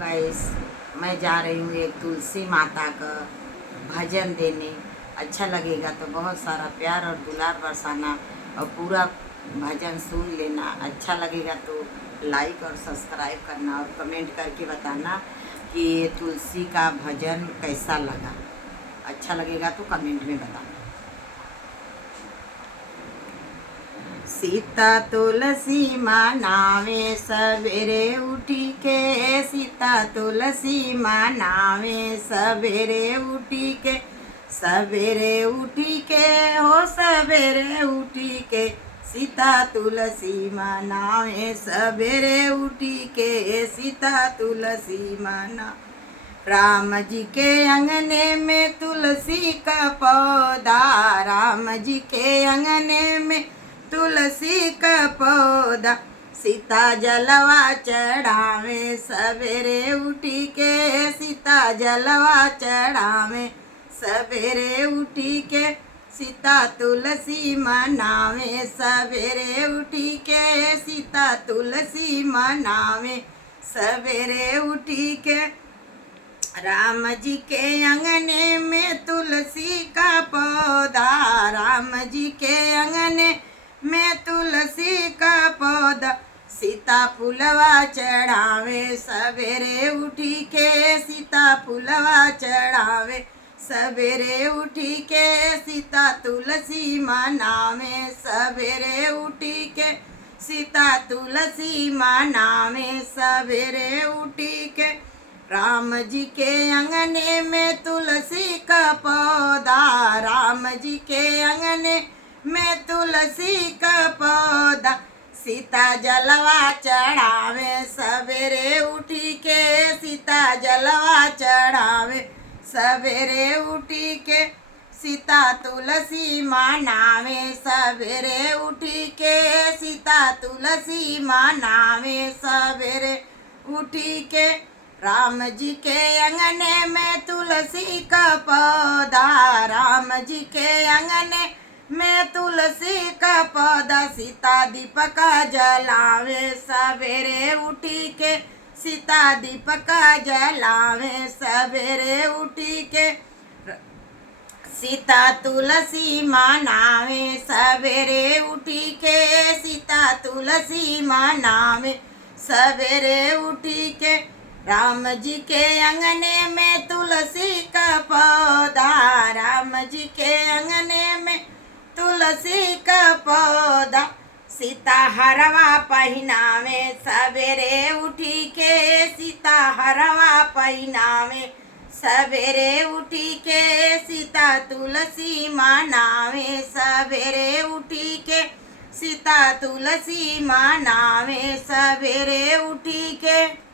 Guys, मैं जा रही हूँ एक तुलसी माता का भजन देने। अच्छा लगेगा तो बहुत सारा प्यार और दुलार बरसाना और पूरा भजन सुन लेना। अच्छा लगेगा तो लाइक और सब्सक्राइब करना और कमेंट करके बताना कि ये तुलसी का भजन कैसा लगा। अच्छा लगेगा तो कमेंट में बताना। सीता तुलसी मनावे सवेरे उठी के, सीता तुलसी मनावे सवेरे उठी के, सवेरे उठी के हो सवेरे उठी के, सीता तुलसी मनावे सवेरे उठी के, सीता तुलसी मना। राम जी के अंगने में तुलसी का पौधा, राम जी के अंगने में तुलसी का पौधा, सीता जलवा चढ़ावे सवेरे उठी के, सीता जलवा चढ़ावे सवेरे उठी के, सीता तुलसी मनावे सवेरे उठी के, सीता तुलसी मनावे सवेरे उठी के। राम जी के अंगने में तुलसी का पौधा, राम जी के अंगने में तुलसी का पौधा, सीता फुलवा चढ़ावे सवेरे उठी के, सीता फुलवा चढ़ावे सवेरे उठी के, सीता तुलसी मनावे सवेरे उठी के, सीता तुलसी मनावे सवेरे उठी के। राम जी के अंगने में तुलसी का पौधा, राम जी के अंगने में तुलसी का पौधा, सीता जलवा चढ़ावे सवेरे उठी के, सीता जलवा चढ़ावे सवेरे उठी के, सीता तुलसी मनावे सवेरे उठी के, सीता तुलसी मनावे सवेरे उठी के। राम जी के अंगने में तुलसी का पौधा, राम जी के अंगने में तुलसी का पौधा, सीता दीपक जलावे सवेरे उठी के, सीता दीपक जलावे सवेरे उठी के, सीता तुलसी मनावे सवेरे उठी के, सीता तुलसी मनावे सवेरे उठी के। राम जी के अंगने में तुलसी का पौधा, राम जी के अंगने में तुलसी का पौधा, सीता हरवा पहनावे सवेरे उठी के, सीता हरवा पहनावे सवेरे उठी के, सीता तुलसी मनावे सवेरे उठी के, सीता तुलसी मनावे सवेरे उठी के।